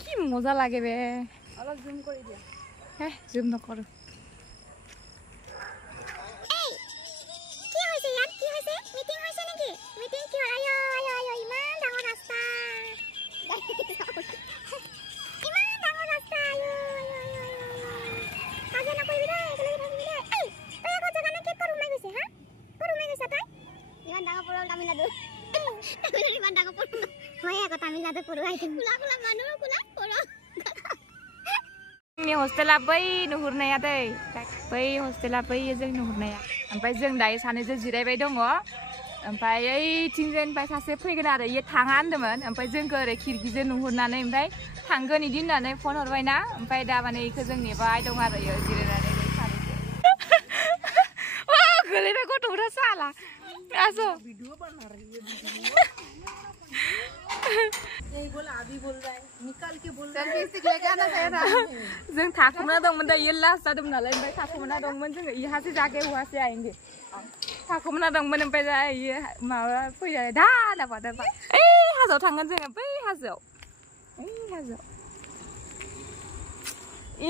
কি মজা লাগে বে অলপ জুম কৰি দিয়া হে জুম নকৰো Ini hostelnya बै नुहुरनाया दै बै hostelnya बै जों नुहुरनाया ओमफ्राय जों दायो सानैजों जिरायबाय दङ ओमफ्राय ओइथिंजायनिफ्राय सासे फैगोन आरो इयो थाङा होनदोंमोन ओमफ्राय जोंखौ ओरै खिरखिजों नुहुरनानै ओमफ्राय थांगोन इदि होननानै फन हरबायना ओमफ्राय दा माने इखौ जों नेबाय दं आरो इयो जिरायनानै सानैजों गोलैबाय गथ'फोरा साला आसो वीडियो बना रही है नहीं बोला अभी बोल रहा है निकाल के बोल रहा है सेल्फी स्टिक लेके आना चाहिए था जों थाखुमना दंमोन दा ये लास्ट जादोंमोन नालाय ओमफ्राय थाखुमना दंमोन जों इहा से जाके हुआ से आएंगे थाखुमना दंमोन ओमफ्राय दा इयो माबा फैबाय दा बादा ओइ हाजोआव थांगोन जों बै हाजोआव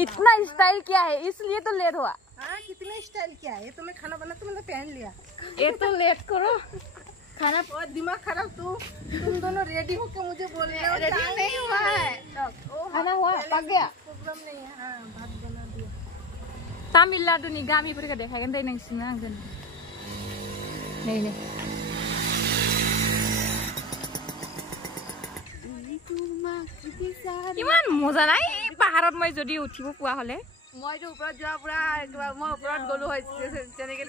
इतना स्टाइल क्या है इसलिए तो लेट हुआ हाँ कितना स्टाइल क्या है ये तो मैं खाना बना तो मैंने पहन लिया ये तो लेट करो खाना और दिमाग खराब तुम दोनों रेडी होके मुझे बोल रहे हो रेडी नहीं हुआ है खाना हुआ पक गया प्रॉब्लम नहीं है हाँ भात बना दिया तामिलनाडुनि गामिफोरखौ देखायगोन दे नोंसिनो आंगोन नै ইমান মজা নাই পাহাৰত মই যদি উঠিব পোৱা হলে मैं जो ऊपर जा पूरा मैं ऊपर गोलू है चने के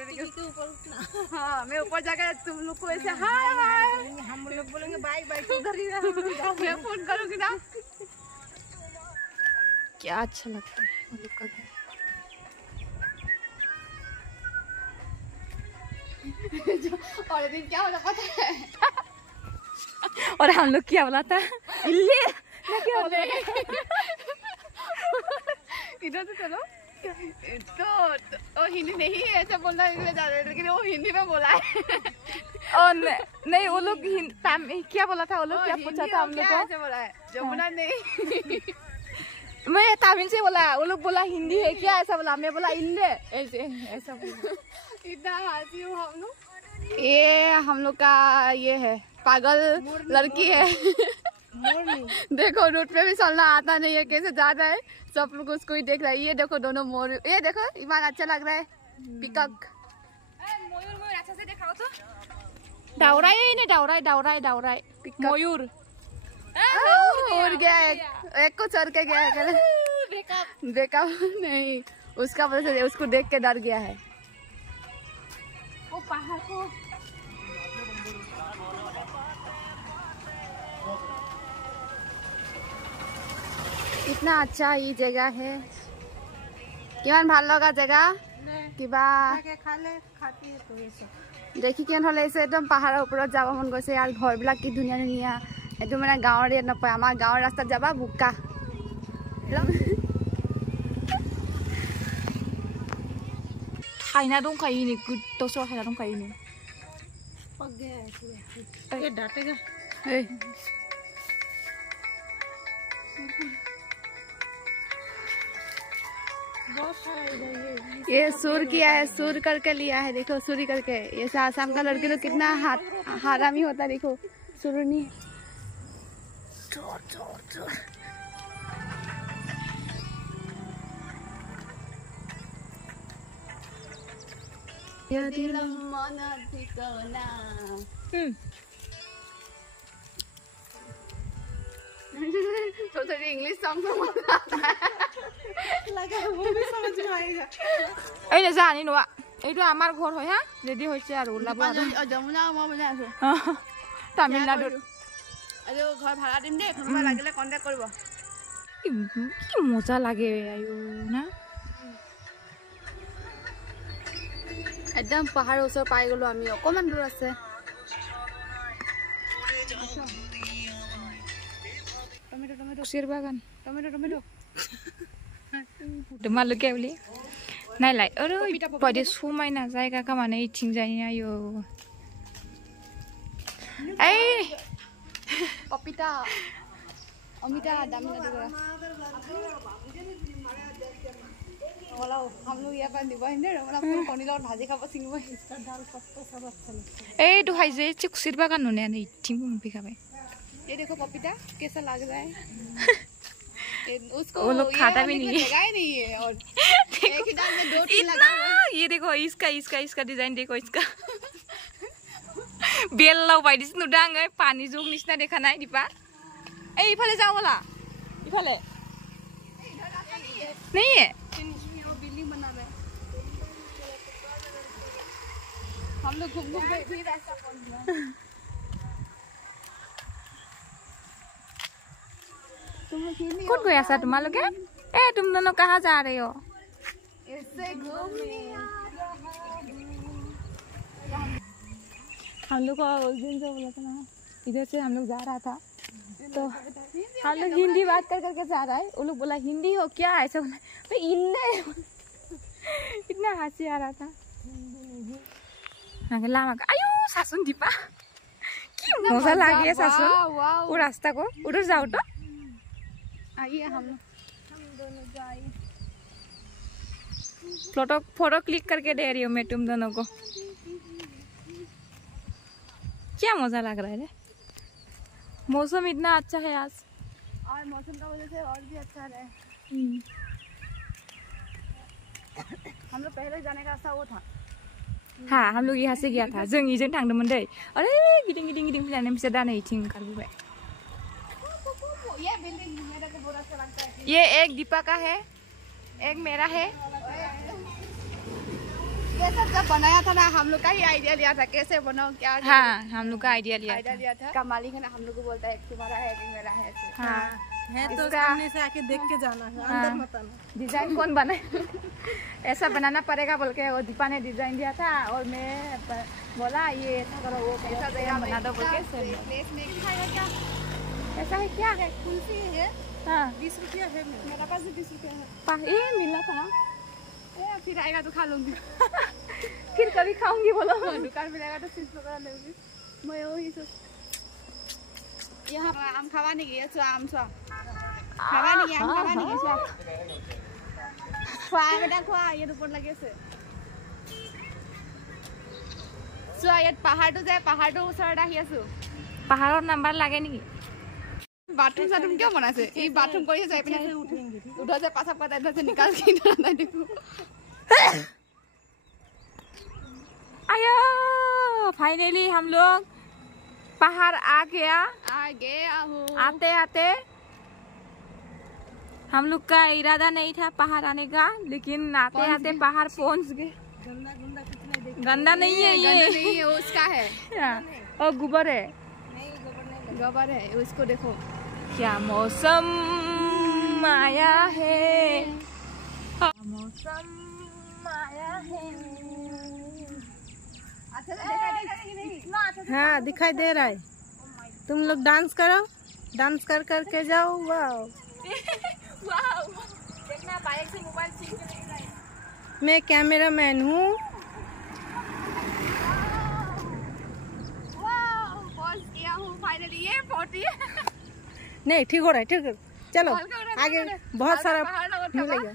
हाँ मैं ऊपर जाकर तुम लोग को ऐसे हाय हाय हम लोग बोलेंगे बाय बाय उधर ही मैं फोन करूँगी ना क्या अच्छा लगता है हम लोग का घर और दिन क्या होता पता है और हम लोग क्या बोला था इल्ली क्या बोले इधर से चलो तो हिंदी नहीं ऐसा बोलना लेकिन वो हिंदी में बोला है और नहीं वो लोग क्या बोला था वो लोग क्या पूछा था हम लोग को ऐसे बोला है जमुना नहीं मैं तमिल से बोला वो लोग बोला हिंदी है क्या ऐसा बोला मैं बोला इल्ले ऐसे ऐसा बोला इतना हंसी हूँ हम लोग ये हम लोग का ये है पागल लड़की है देखो रूट पे भी चलना आता नहीं है कैसे जा रहा है सब लोग उसको ही देख रहा है ये देखो दोनों मोर ये देखो इमान अच्छा लग रहा है पिकअप मयूर मयूर अच्छा से दिखाओ तो दावराई नहीं दावराई मयूर उड़ गया एक को चढ़ के गया है बेकअप नहीं उसका वजह से उसको देख के डर गया है वो पहाड़ को इतना अच्छा ये जगह है किमान ভাল লগা जगह কিবা দেখি কেন হলে একদম পাহাৰৰ ওপৰত যাব মন গৈছে আৰু ঘৰবিলাক কি ধুনীয়া ধুনীয়া এটো মানে গাঁৱৰ এৰিয়াত নপয় আমাৰ গাঁৱৰ ৰাস্তাত যাবা বুকা খাইনা দंखायो नि गोदाव खायना दंखायो नि ये डांटेगा ये सुर किया है सुर करके लिया है देखो सुरी करके ये आसाम का लड़के तो कितना हारामी होता है देखो सुरनी तो इंग्लिश सॉन्ग लगा वो भी समझ में आएगा এই যে জানি নোৱা এইটো আমাৰ ঘৰ হয় হা ৰেডি হৈছে আৰু ওলাব যমুনা মই বনাই আছো তামিলনাডুত আৰু ঘৰ ভাড়া দিম দেই কোনোবা লাগিলে কন্টাক্ট কৰিব কি মজা লাগে আয়ো না একদম পাহাৰৰ ওচৰ পাই গলো আমি অকমান দূৰ আছে टमेटो टमेटो शेर बागान टमेटो टमेटो मालु क्या बोली नहीं लाई अरे बड़े समायना जायगा का माने इथिं जाय आयो ए पपीता अमिता दामी नदिगरा हम लोग यहाँ पर निभा हिंदे मतलब कौनी लोग भाजी खाप सिंगवा इसका दाल पत्ता सब अच्छा लगता है। ए तो हाइजे चिकसिर बागान नुने नहीं ठीक में भी खावे। ये देखो पपीता कैसा लग रहा है। उसको वो लोग खाता भी नहीं है और एक ही दाल में 2-3 लगा हुआ है। ये देखो इसका डिजाइन देखो इसका बेल लाउ बायदि नुदांग पानी जोग निसना देखा नाय दीपा। ए इफाले जाओ वाला इफाले नहीं है बिल्डिंग बना रहा है। हम लोग घूम घूम के फिर ऐसा पहुंच गए। कौन गया ऐसा तुम्हारे लोग? ए तुम दोनों कहाँ जा रहे हो? इससे घूमने हम लोग को उस दिन जो बोला था ना इधर से हम लोग जा रहा था तो हम लोग हिंदी बात कर करके जा रहा है। वो लोग बोला हिंदी हो क्या ऐसा बोला इल्ले इतना हंसी आ रहा था। लामा का आयो सासुन दीपा क्यों मजा लगे सासुन वो रास्ता को उधर जाओ तो आइए हम दोनों जाए। फोटो क्लिक करके दे रही हूँ मैं तुम दोनों को। क्या मजा लग रहा है रे। मौसम इतना अच्छा है आज और मौसम का वजह से और भी अच्छा रहे। हम लोग पहले जाने का रास्ता वो था। हाँ हम लोग यहाँ से गया था जों इजों थांदोंमोन दै अरे गिदिं गिदिं गिदिं फैनानै बिसोर दा नै इथिं ओंखारबोबाय। ये एक दीपा का है एक मेरा है। ये सब जब बनाया था ना हम लोग का ही आइडिया लिया था कैसे बनाओ क्या। हाँ हम लोग का आइडिया लिया था। का मालिक है ना हम लोग को बोलता है तुम्हारा है एक मेरा है। हाँ है तो सामने से आके देख के जाना है अंदर मत आना। डिजाइन कौन बनाए ऐसा बनाना पड़ेगा बोल के वो दीपा ने डिजाइन दिया था और मैं बोला ये ऐसा करो वो कैसा डिजाइन बना दो बोल के। ऐसा है क्या है कुल्फी है। हाँ 20 रुपया है मेरा पास 20 रुपया है। ये मिला था फिर आएगा तो खा लूंगी फिर कभी खाऊंगी बोलो। दुकान में आएगा तो चिप्स वगैरह लूंगी मैं वही सोच। यहाँ आम खावा नहीं गया आम खावा नहीं गया खुआ बेटा खुआ ये ऊपर लगे से ये पहाड़ जाए पहाड़ ऊर पहाड़ नंबर लगे नी बाथरूम साथरूम क्यों बना से ये बाथरूम कर जाए उधर से पासा पता इधर से निकाल के इधर देखो। आयो फाइनली हम लोग पहाड़ आ गया हूँ। आते आते हम लोग का इरादा नहीं था पहाड़ आने का लेकिन आते आते पहाड़ पहुंच गए। गंदा नहीं है ये नहीं है उसका है और गोबर है गोबर है उसको देखो क्या मौसम आया है मौसम आया है। हाँ दिखाई दे रहा है। तुम लोग डांस करो डांस कर करके जाओ। वाओ देखना बाइक से मोबाइल छीन के ले रहा है। मैं कैमरामैन हूँ। फाइनली ये 40 नहीं ठीक हो रहा है ठीक है। चलो आगे बहुत सारा मिलेगा।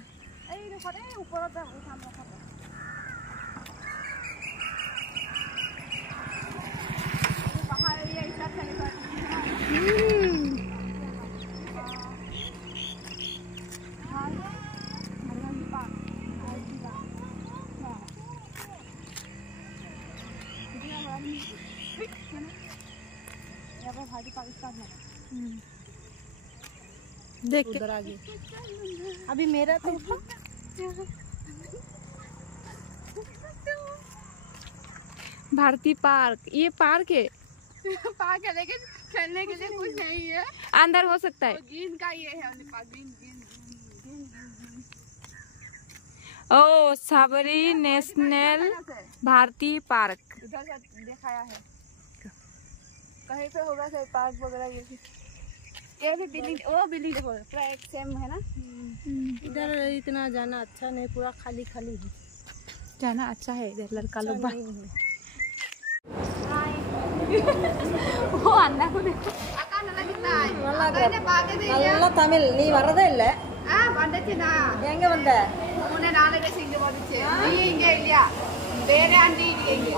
देख उधर आगे अभी मेरा तो भारती पार्क ये पार्क है पार्क है लेकिन खेलने के लिए कुछ नहीं है अंदर हो सकता है। ग्रीन का ये है ग्रीन ओ साबरी नेशनल भारती पार्क इधर से दिखाया है कहीं पे होगा सर पार्क वगैरह ये भी बिल्डिंग वो बिल्डिंग देखो पूरा एक सेम है ना। इधर इतना जाना अच्छा नहीं पूरा खाली खाली है। जाना अच्छा है इधर लड़का लोग वो अन्ना को देखो நல்லா தமிழ் நீ வரதே இல்ல வந்துச்சுண்ணா எங்க வந்த முன்னே நானே இங்க வந்துச்சு நீ இங்க இல்லையா வேற ஆண்டி இங்க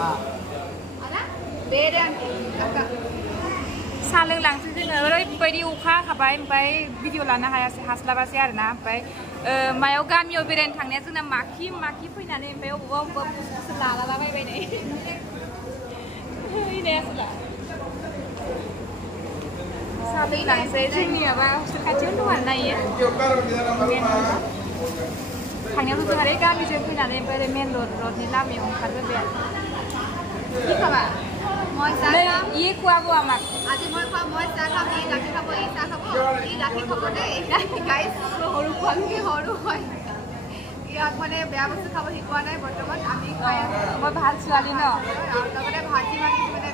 அதான் வேற ஆண்டி அக்கா सा लोंलांसै जोङो ओरैबायदि अखा हाबाय ओमफ्राय भिडिअ लानो हायासै हास्लाबासै आरोना ओमफ्राय मायाव गामियाव बेरायनो थांनाया जोंना माखि फैनानै ओमफ्राय अबेबा बुस्थु लालाबायबाय नै हैनायासोला सा लोंलांसै जोंनि माबा खाथियावनो दं आरोना इयो थांनायावथ' जों ओरै गामिजों फैनानै ओमफ्राय ओरै मेन रडनि लामायाव ओंखारबोबाय आरो কি খাবা মই চাহ খাম ইয়ে খুৱাব আমাক আজি মই খোৱা মই চাহ খাম ই গাখীৰ খাব ই চাহ খাব ই গাখীৰ খাব দেই গাইছ সৰু পোৱালি সৰু হয় ইয়াক মানে বেয়া বস্তু খাব শিকোৱা নাই বৰ্তমান আমি খাই মই ভাল ছোৱালী ন আৰু লগতে ভাজি মাৰি মানে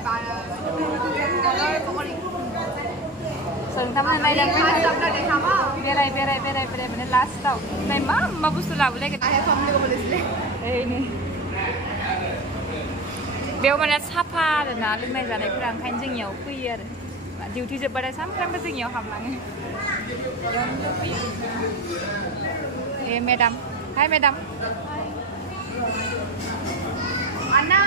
পকৰি सोंथामनो नायलांबाय फार्स्टआवनो देखाम बेराय माने लास्टआव ओमफ्राय मा बुस्थु लाबोलायगोन आहे खालामनो बोलिसले ओइनै बेयाव माने साफा आरोना लोंनाय जानायफोरा ओंखायनो जोंनियाव फैयो आरो डिउटि जोबबाथाय सानफ्रामबो जोंनियाव हाबलाङो ए मेडाम हाय मेडाम अन्ना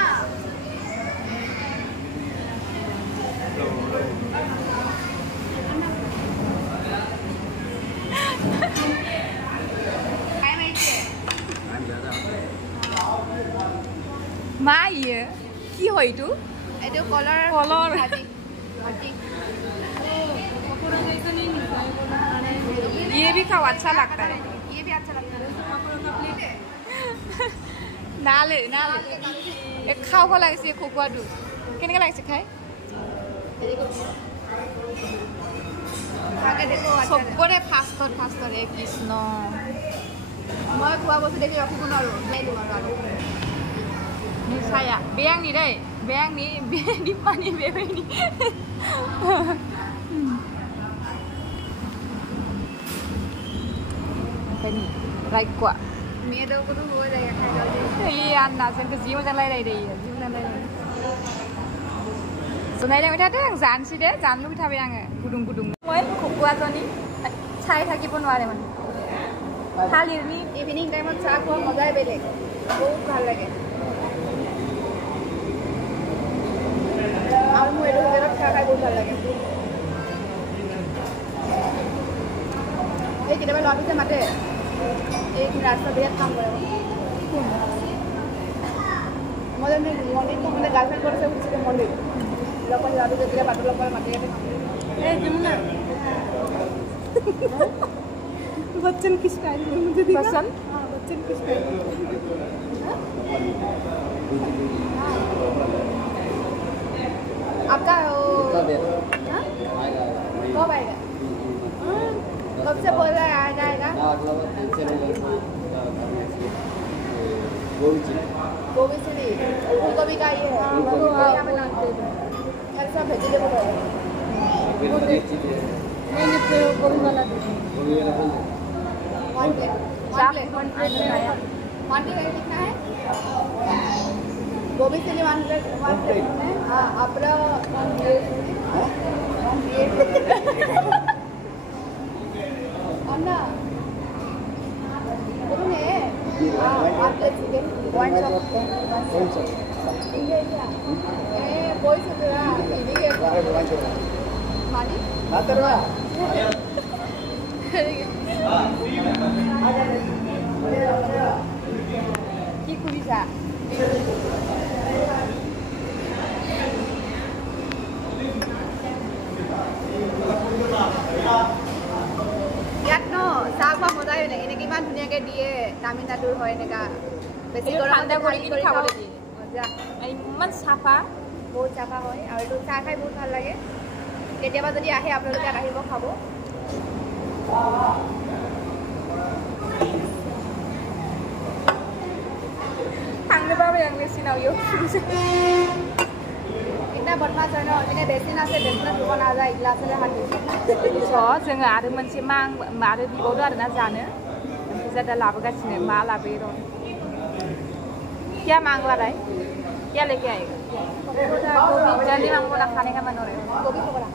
मा इयो কি হয় এইটো এইটো কলৰ ভাজি ये भी खाओ अच्छा लगता है ये भी अच्छा लगता है नाले एक खाओ को লাগিছে খোকোৱা দু কেনেকৈ লাগিছে খাই খাকে দেখো সবৰে ফাষ্টত ৰে কৃষ্ণ মই খোৱা বস্তু দেখি ৰখিব নোৱাৰো নাই দিম আৰু saya beang ni deh beang ni di pani bebe ni apa ni like kuat मेदो को तो हो जाएगा खाएगा iya anak sen ke jiwa jangan lari deh jiwa jangan lari sunai dah kita yang zan sih deh zan lu kita beang gudung moi kuat ni chai thaki pun wale man halir ni evening time में चाय को मजा है बेले बहुत ভাল লাগে আৰু মই এইটো বেৰত খাই বহুত ভাল লাগে এই কেতিয়াবা লবিতে মাতে এই ৰাস্তা বিৰাট কাম কৰে মই মন্দিৰটো মানে গাৰ্লফ্ৰেণ্ড কৰিছে উঠিছে মন্দিৰ লগত লবি যেতিয়া বাটৰ লগত মাতি আছে এই জুমনা बच्चन की स्टाइल में मुझे दिखा बच्चन हां बच्चन की स्टाइल आपका कब आएगा कब से बोल रहा है आ जाएगा गोभी चिली फूल गोभी का ये है ऐसा वेजिटेबल है नहीं गोभी वाला वन प्लेट कितना है गोभी चिली 1 प्लेट हाँ अपना 1 प्लेट अन्ना बोलने आप प्लेट चिकन 1 शॉप इंडिया कोई से तेरा इधर मानी नातरवा কি কৰিছা ইয়াত ন চাহ খোৱা মজাই নাই এনেকৈ ইমান ধুনীয়াকৈ দিয়ে তামিলনাডুৰ হয় এনেকুৱা বেছি ঠাণ্ডা কৰি খাবলৈ দিয়ে মজা ইমান চাফা বহুত চাফা হয় আৰু এইটো চাহ খাই বহুত ভাল লাগে কেতিয়াবা যদি আহে আপোনালোকে ইয়াত আহিব খাব थांनो बाबाय आं मेसिनाव इयाव इतना बदमाश है ना इन्हें बेसिना से बेसिना दुआ ना जाए गिलास से हाथ जोङो आरो मोनसे आरो बिबावदो आरोना जानो ओमफ्राय दा लाबोगासिनो मा लाबोयो र' क्या मांग रहा है क्या लेके आएगा जल्दी मांगो ना खाने का मन हो रहा है गोभी पकौड़ा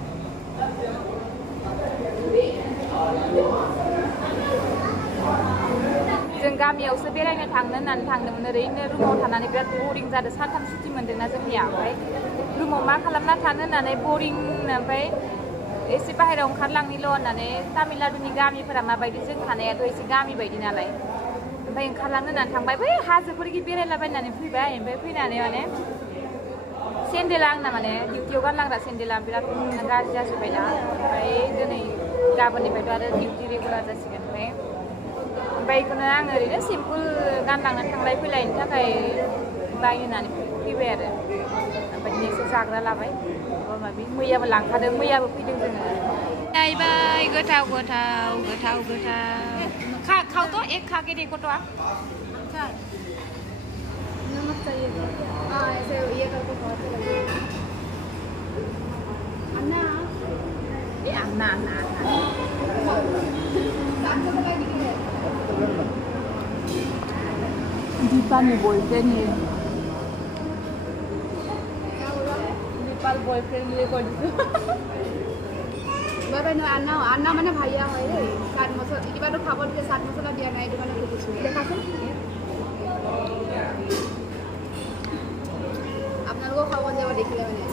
जों गामियावसो बेरायनो थांनो होननानै थांदोंमोन ओरैनो रुमाव थानानै बिराद बरिं जादों सानथाम सुटि मोन्दोंना जोंनिया ओमफ्राय रुमाव मा खालामना थानो होननानै बरिं ओमफ्राय एसे बाहेरायाव ओंखारलांनिल' होननानै तामिलनाडुनि गामिफोरा माबायदि जों थानायाथ' एसे गामि बायदि नालाय ओमफ्राय ओंखारलांनो होननानै थांबाय बै हाजोफोरखि बेरायलाबायनानै फैबाय ओमफ्राय फैनानै माने सेन्देला आंना माने डिउटियाव गानलांग्रा सेन्देला बिराद गाज्रि जाजोब्बायना ओमफ्राय दिनै गाबोननिफ्रायथ' आरो डिउटि रेगुलार जासिगोन ओमफ्राय बेखौनो आं ओरैनो सिम्पोल गानलांनानै थांलाय फैलायनि थाखाय बायनो होननानै फैबाय आरो ओमफ्राय दिनै एसे जाग्रा लाबाय माबा माबि मैयाबो लांखादों मैयाबो फैदों जोङो नायबाय गोथाव गोथाव गोथाव गोथाव खावथ' एक खा के देखो तो आप नमक चाहिए हाँ ऐसे ये करके बहुत लगेगा अन्ना ये अन्ना अन्ना दीपा ने बोलते नहीं दीपा बॉयफ्रेंड ले कर बाबा ना अन्ना माने भाइया है रे सात मसला किबा तो खाबर के सात मसला दिया নাই দোকানে খুঁজেছি দেখাছেন আপনারও খাবার যাওয়া দেখিলে মানে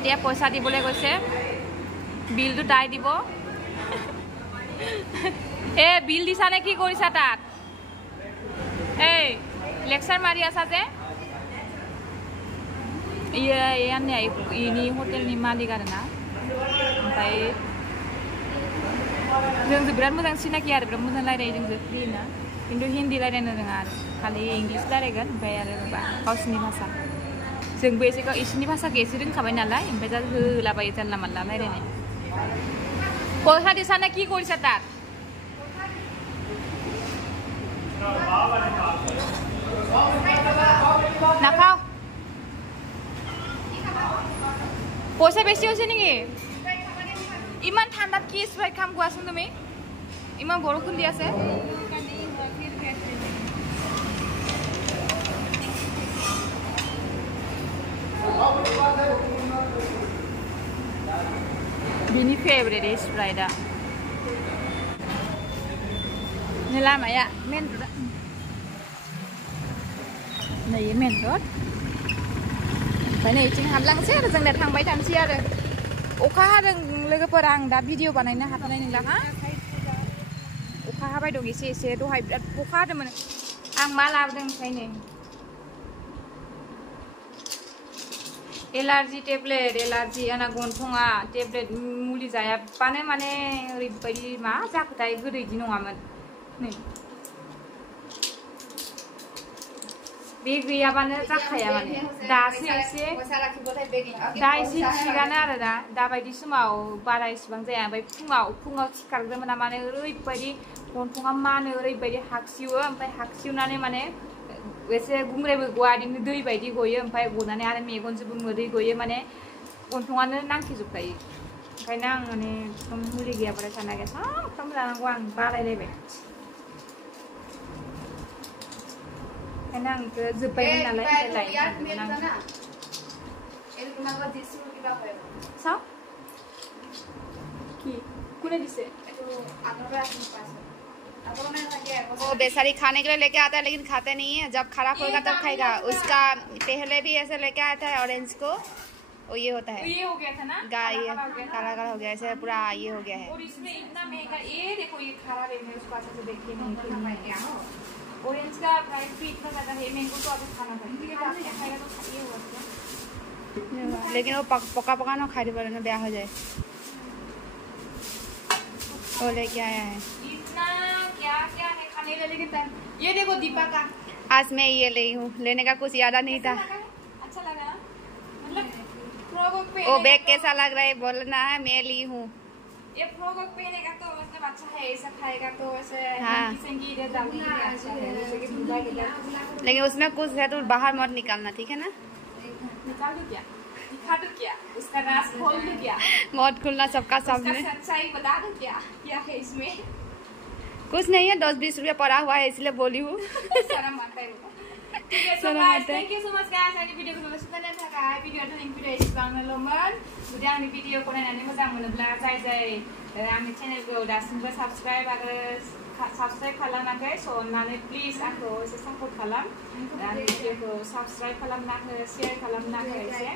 এতিয়া পইচা দিবলৈ গৈছে বিলটো তাই দিব এ বিল দিছা নে কি কৰিছা তাত এই লেকচাৰ মাৰি আছা যে ইয়ানে ইনি हटेलनि मालिक आरोना ओमफ्राय जोंजों बिराद मोजां सिनाखि आरो बिराद मोजां रायलायो जोंजों फ्रि ना खिन्थु हिन्दी रायलायनो रोङा आरो खालि इंलिस रायलायगोन ओमफ्राय आरो माबा गावसिनि भाषा जोंबो एसे इसोरनि भाषाखौ एसे रोंखाबाय नालाय ओमफ्राय दा होलाबायो जानला मानला रायलायनाय पइसा दिसा নে কি কৰিছা তাত নাখাও পইচা বেছি হৈছে নেকি ইমান ঠাণ্ডাত কি স্প্ৰাইট খাম কোৱাচোন তুমি ইমান বৰষুণ দি আছে Bini favorite is Sprite. Ini lama ya, main road. Này main road. Phải này chính hamlang sih ada yang datang baik tansi ada. Oka ada lagi perang dah video banainnya hata naik nilang ha. Oka apa dong isi tuh hybrid oka ada mana? Ang malah ada yang saya ni. Allergy tablet allergy आना गन्थंआ tablet मुलि जायाबानो माने ओरैबायदि मा जाखोथाय गोदैदि नङामोन नै बे गैयाबानो जाखाया माने दासो एसे दा एसे थिगानो आरो दा बायदि समाव बारा इसेबां जाया ओमफ्राय फुङाव सिखारग्रोमोना माने ओरैबायदि गन्थंआ मानो ओरैबायदि हागसियो ओमफ्राय हागसियोनानै माने एसे गुंग्रायबो गवा इदिनो दै बायदि गयो ओमफ्राय गनानै आरो मेगनजोंबो मोदै गयो माने गन्थंआनो नांखिजोबखायो ओंखायनो आं माने एकदम मुलि गैयाबाथाय थानो नागिरा सानफ्रामबो जानांगौ आं बालायलायबाय ओंखायनो आं जोब्बायमोन नालाय ओमफ्राय लायनो साव कि कोने दिसे वो बेचारी खाने के लिए लेके आता है लेकिन खाते नहीं है जब खराब होगा तब खाएगा उसका पहले भी ऐसे लेके आया था ऑरेंज को वो ये होता है ये हो गया था ना गाय काला काला हो गया ऐसे पूरा ये हो गया है और इसमें इतना महंगा ये देखो ये खराब है मैं उसको अच्छे से देखिए नहीं ऑरेंज का प्राइस भी इतना ज्यादा है मैंगो तो अभी खाना खाएगा तो खाइए हुआ लेकिन वो पका पका ना खाई वाले ना ब्याह हो जाए वो लेके आया है इतना क्या क्या है नहीं ले लेकिन ये देखो दीपा का आज मैं ये ली हूँ, लेने का कुछ याद नहीं था। अच्छा लगा मतलब फ्रॉक पे वो बैग कैसा लग रहा है बोलना है, मैं ली हूँ। ये फ्रॉक पहनेगा तो मतलब अच्छा है, ऐसा खाएगा तो ऐसे हाँ। इधर डालने के लिए अच्छा है, जैसे कि दुबई के लिए। लेकिन उसमें कुछ है तो बाहर मत निकालना, ठीक है ना? निकाल दो क्या, दिखा दो क्या, उसका राज खोल दो क्या, मत खुलना सबका सामने। उसका सच्चाई बता दो क्या क्या है इसमें। कुछ नहीं है, 10-20 रुपया पड़ा हुआ है इसलिए बोली हूँ। शर्म आता है वो। ठीक है, so guys, thank you so much guys. Ini video ko sudah nakalay. Video ito yung video isang naloman. Sudah ang video ko na nani masang mo na vlog say ang channel ko dapat subscribe agar subscribe kalam na kayo. So nani please ako sa support kalam. Dan video ko subscribe kalam na kayo, share kalam na kayo.